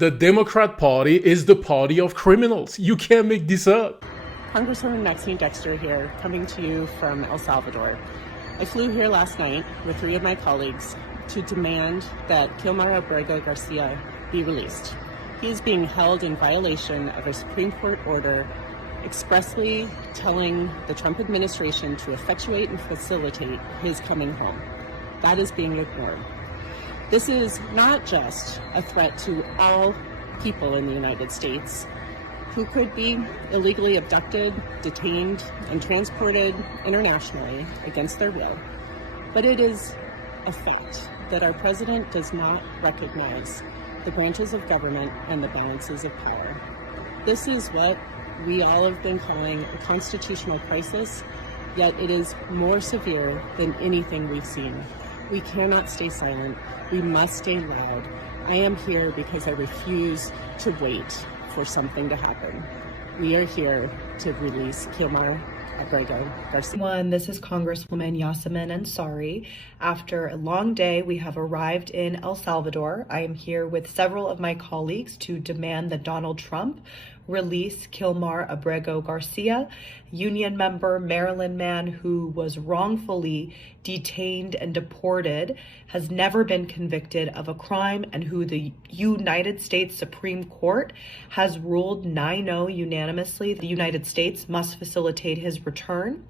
The Democrat Party is the party of criminals. You can't make this up. Congresswoman Maxine Dexter here, coming to you from El Salvador. I flew here last night with 3 of my colleagues to demand that Kilmar Ábrego García be released. He is being held in violation of a Supreme Court order expressly telling the Trump administration to effectuate and facilitate his coming home. That is being ignored. This is not just a threat to all people in the United States who could be illegally abducted, detained, and transported internationally against their will, but it is a fact that our president does not recognize the branches of government and the balances of power. This is what we all have been calling a constitutional crisis, yet it is more severe than anything we've seen. We cannot stay silent. We must stay loud. I am here because I refuse to wait for something to happen. We are here to release Kilmar Ábrego García. This is Congresswoman Yasemin Ansari. After a long day, we have arrived in El Salvador. I am here with several of my colleagues to demand that Donald Trump release Kilmar Ábrego García, union member, Maryland man who was wrongfully detained and deported, has never been convicted of a crime, and who the United States Supreme Court has ruled 9-0 unanimously the United States must facilitate his return.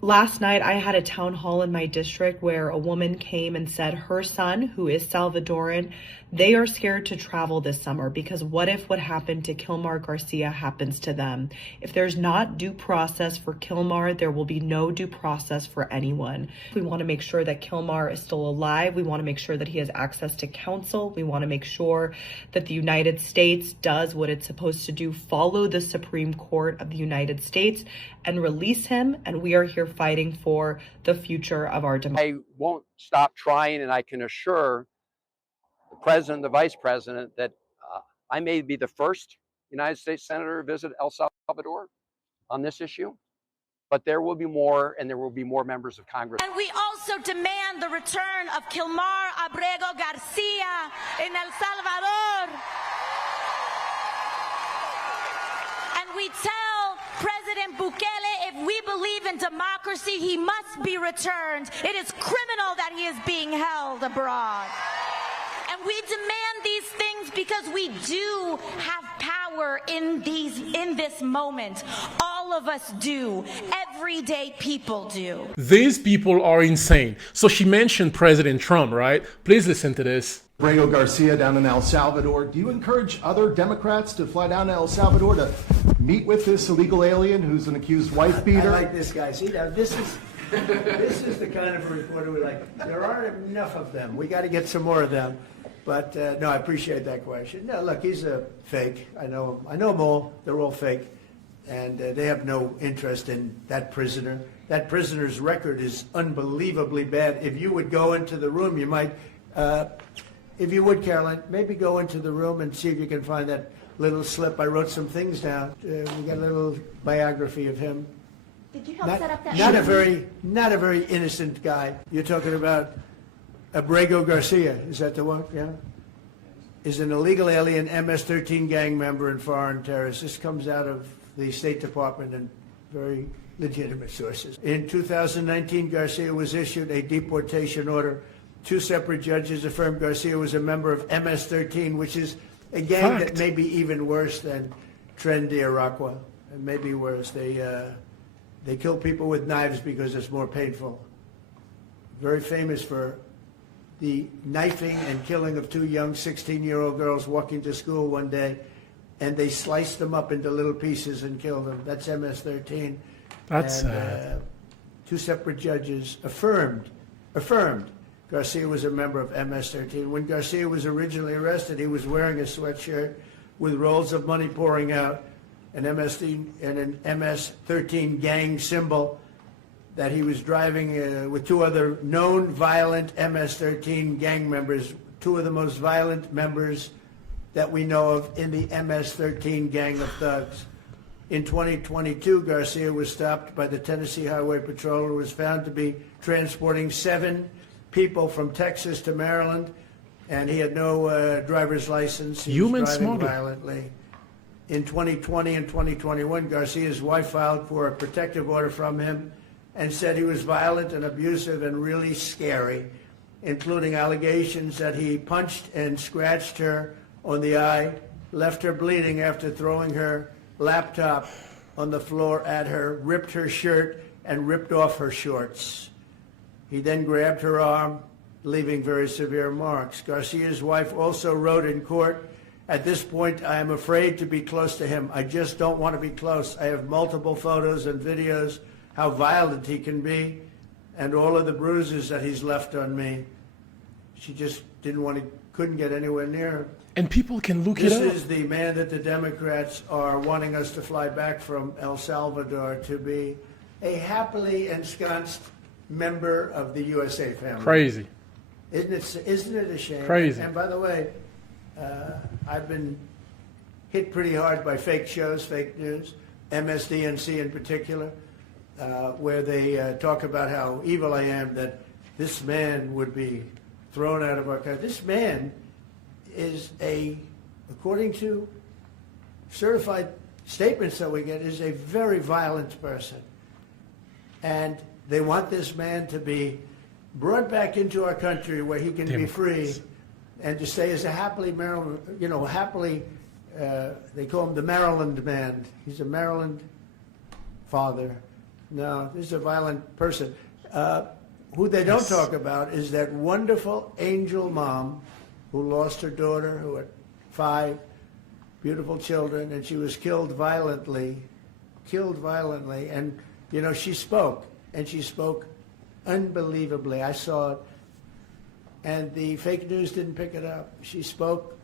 Last night, I had a town hall in my district where a woman came and said her son, who is Salvadoran, they are scared to travel this summer because what if what happened to Kilmar García happens to them? If there's not due process for Kilmar, there will be no due process for anyone. We want to make sure that Kilmar is still alive. We want to make sure that he has access to counsel. We want to make sure that the United States does what it's supposed to do, follow the Supreme Court of the United States and release him. And we are here fighting for the future of our democracy. I won't stop trying, and I can assure the president, the vice president, that I may be the first United States senator to visit El Salvador on this issue, but there will be more, and there will be more members of Congress. And we also demand the return of Kilmar Ábrego García in El Salvador. And we tell President Bukele, if we believe in democracy, he must be returned. It is criminal that he is being held abroad. And we demand these things because we do have power in this moment. All of us do. Everyday people do. These people are insane. So she mentioned President Trump, right? Please listen to this. Ábrego García down in El Salvador. Do you encourage other Democrats to fly down to El Salvador to meet with this illegal alien who's an accused wife beater? I like this guy. See, now this is the kind of reporter we like. There aren't enough of them. We got to get some more of them. But no, I appreciate that question. No, look, he's a fake. I know him. I know them all. They're all fake, and they have no interest in that prisoner. That prisoner's record is unbelievably bad. If you would go into the room, you might. If you would, Caroline, maybe go into the room and see if you can find that little slip. I wrote some things down. We got a little biography of him. Did you help set up that? Not a very innocent guy. You're talking about Ábrego García. Is that the one? Yeah. Is an illegal alien, MS13 gang member and foreign terrorist. This comes out of the State Department and very legitimate sources. In 2019, Garcia was issued a deportation order. 2 separate judges affirmed Garcia was a member of MS13, which is a gang that may be even worse than Tren de Aragua, and maybe worse. They kill people with knives because it's more painful. Very famous for the knifing and killing of 2 young 16-year-old girls walking to school one day, and they sliced them up into little pieces and killed them. That's MS13. That's sad. 2 separate judges affirmed Garcia was a member of MS13. When Garcia was originally arrested, he was wearing a sweatshirt with rolls of money pouring out, an MS13 gang symbol that he was driving with 2 other known violent MS13 gang members, 2 of the most violent members that we know of in the MS13 gang of thugs. In 2022, Garcia was stopped by the Tennessee Highway Patrol and was found to be transporting 7 people from Texas to Maryland and he had no driver's license. He Human was driving smuggler. violently. In 2020 and 2021, Garcia's wife filed for a protective order from him and said he was violent and abusive and really scary, including allegations that he punched and scratched her on the eye, left her bleeding after throwing her laptop on the floor at her, ripped her shirt, and ripped off her shorts. He then grabbed her arm, leaving very severe marks. Garcia's wife also wrote in court, "At this point, I am afraid to be close to him. I just don't want to be close. I have multiple photos and videos how violent he can be and all of the bruises that he's left on me." She just couldn't get anywhere near him. And people can look it This up. is the man that the Democrats are wanting us to fly back from El Salvador to be a happily ensconced member of the USA family. Crazy. Isn't it a shame? Crazy. And by the way, I've been hit pretty hard by fake shows, fake news, MSDNC in particular, where they talk about how evil I am, that this man would be thrown out of our country. This man is according to certified statements that we get, is a very violent person. And they want this man to be brought back into our country where he can be free and to stay as a happily Maryland, they call him the Maryland man. He's a Maryland father. No, this is a violent person. Who they don't talk about is that wonderful angel mom who lost her daughter, who had 5 beautiful children, and she was killed violently. And, she spoke, and she spoke unbelievably. I saw it. And the fake news didn't pick it up. She spoke.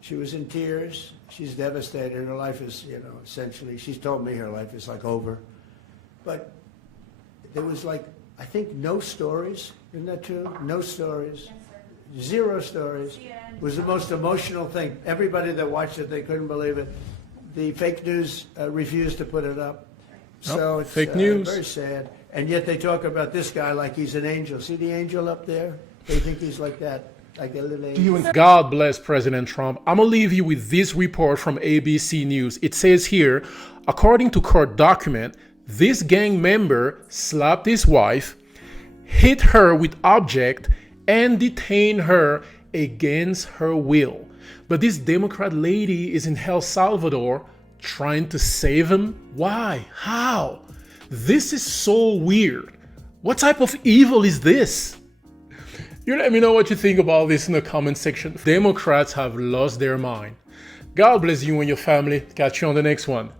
She was in tears. She's devastated. Her life is, essentially, she's told me her life is like over. But there was I think no stories. Isn't that true? No stories. Yes, 0 stories. It was the most emotional thing. Everybody that watched it, they couldn't believe it. The fake news refused to put it up. So it's fake news. Very sad. And yet they talk about this guy like he's an angel. See the angel up there? They think he's like that, like a little angel. God bless President Trump. I'm going to leave you with this report from ABC News. It says here, according to court document, this gang member slapped his wife, hit her with object, and detained her against her will. But this Democrat lady is in El Salvador trying to save him? Why? How? This is so weird. What type of evil is this? You let me know what you think about this in the comment section. Democrats have lost their mind. God bless you and your family. Catch you on the next one.